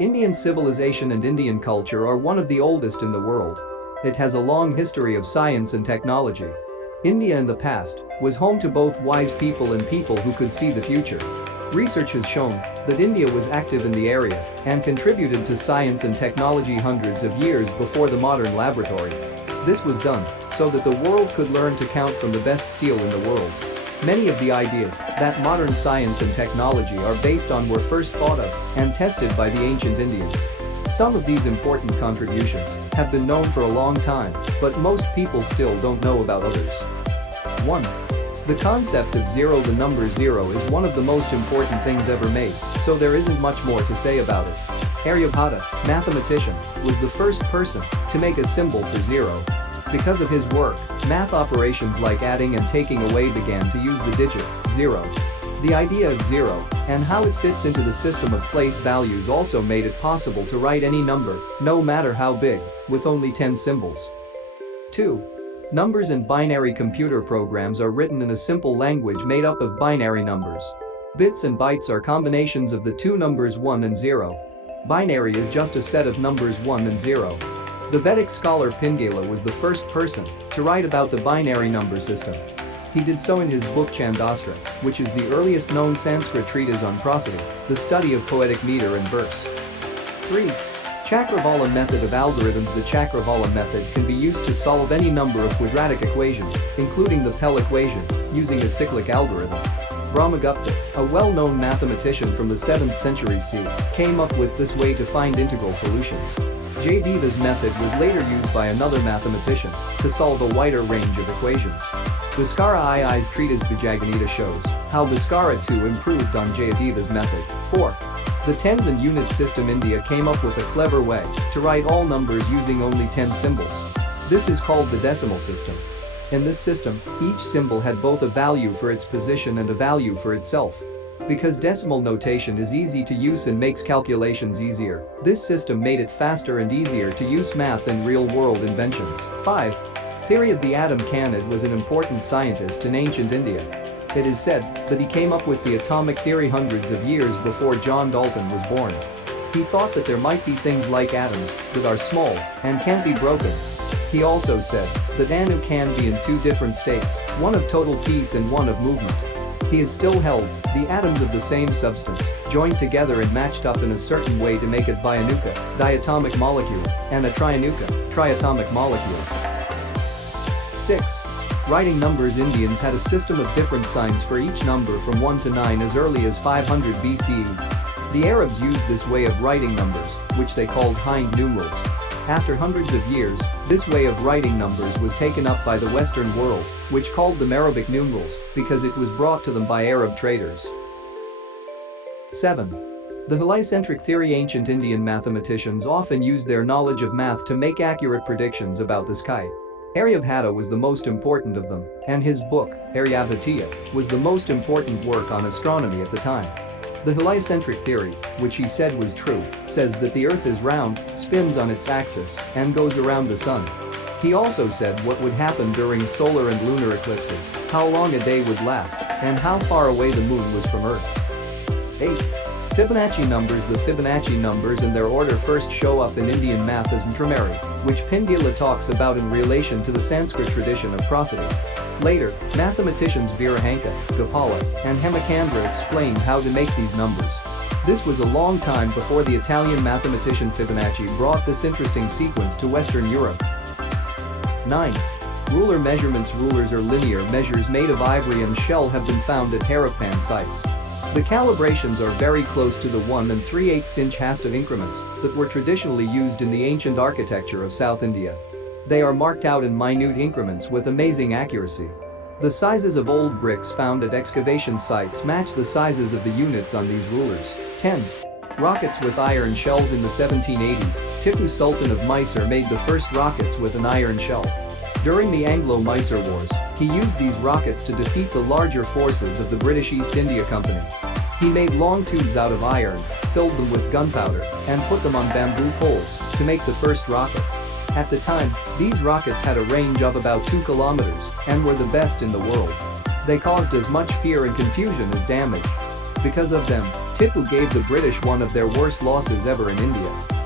Indian civilization and Indian culture are one of the oldest in the world. It has a long history of science and technology. India in the past was home to both wise people and people who could see the future. Research has shown that India was active in the area and contributed to science and technology hundreds of years before the modern laboratory. This was done so that the world could learn to count from the best steel in the world. Many of the ideas that modern science and technology are based on were first thought of and tested by the ancient Indians. Some of these important contributions have been known for a long time, but most people still don't know about others. 1. The concept of zero. The number zero is one of the most important things ever made, so there isn't much more to say about it. Aryabhata, mathematician, was the first person to make a symbol for zero. Because of his work, math operations like adding and taking away began to use the digit zero. The idea of zero and how it fits into the system of place values also made it possible to write any number, no matter how big, with only 10 symbols. 2. Numbers and binary computer programs are written in a simple language made up of binary numbers. Bits and bytes are combinations of the two numbers 1 and 0. Binary is just a set of numbers 1 and 0. The Vedic scholar Pingala was the first person to write about the binary number system. He did so in his book Chandastra, which is the earliest known Sanskrit treatise on prosody, the study of poetic meter and verse. 3. Chakravala method of algorithms. The Chakravala method can be used to solve any number of quadratic equations, including the Pell equation, using a cyclic algorithm. Brahmagupta, a well-known mathematician from the 7th century CE, came up with this way to find integral solutions. Jayadev's method was later used by another mathematician to solve a wider range of equations. Bhaskara II's treatise Bijaganita shows how Bhaskara too improved on Jayadev's method. 4. The tens and units system. India came up with a clever way to write all numbers using only 10 symbols. This is called the decimal system. In this system, each symbol had both a value for its position and a value for itself. Because decimal notation is easy to use and makes calculations easier, this system made it faster and easier to use math than real-world inventions. 5. Theory of the atom. Canid was an important scientist in ancient India. It is said that he came up with the atomic theory hundreds of years before John Dalton was born. He thought that there might be things like atoms that are small and can't be broken. He also said that Anu can be in two different states, one of total peace and one of movement. He is still held the atoms of the same substance, joined together and matched up in a certain way to make it bianuka, diatomic molecule, and a trianuka, triatomic molecule. 6. Writing numbers. Indians had a system of different signs for each number from 1 to 9 as early as 500 BCE. The Arabs used this way of writing numbers, which they called Hind numerals. After hundreds of years, this way of writing numbers was taken up by the Western world, which called them Arabic numerals because it was brought to them by Arab traders. 7. The heliocentric theory. Ancient Indian mathematicians often used their knowledge of math to make accurate predictions about the sky. Aryabhata was the most important of them, and his book, Aryabhatiya, was the most important work on astronomy at the time. The heliocentric theory, which he said was true, says that the Earth is round, spins on its axis, and goes around the Sun. He also said what would happen during solar and lunar eclipses, how long a day would last, and how far away the Moon was from Earth. 8. Fibonacci numbers. The Fibonacci numbers and their order first show up in Indian math as trimary, which Pingala talks about in relation to the Sanskrit tradition of prosody. Later, mathematicians Virahanka, Gopala, and Hemachandra explained how to make these numbers. This was a long time before the Italian mathematician Fibonacci brought this interesting sequence to Western Europe. 9. Ruler measurements. Rulers are linear measures made of ivory and shell have been found at Harappan sites. The calibrations are very close to the 1 3/8 inch hasta increments that were traditionally used in the ancient architecture of South India. They are marked out in minute increments with amazing accuracy. The sizes of old bricks found at excavation sites match the sizes of the units on these rulers. 10. Rockets with iron shells. In the 1780s, Tipu Sultan of Mysore made the first rockets with an iron shell. During the Anglo-Mysore Wars, he used these rockets to defeat the larger forces of the British East India Company. He made long tubes out of iron, filled them with gunpowder, and put them on bamboo poles to make the first rocket. At the time, these rockets had a range of about 2 kilometers and were the best in the world. They caused as much fear and confusion as damage. Because of them, Tipu gave the British one of their worst losses ever in India.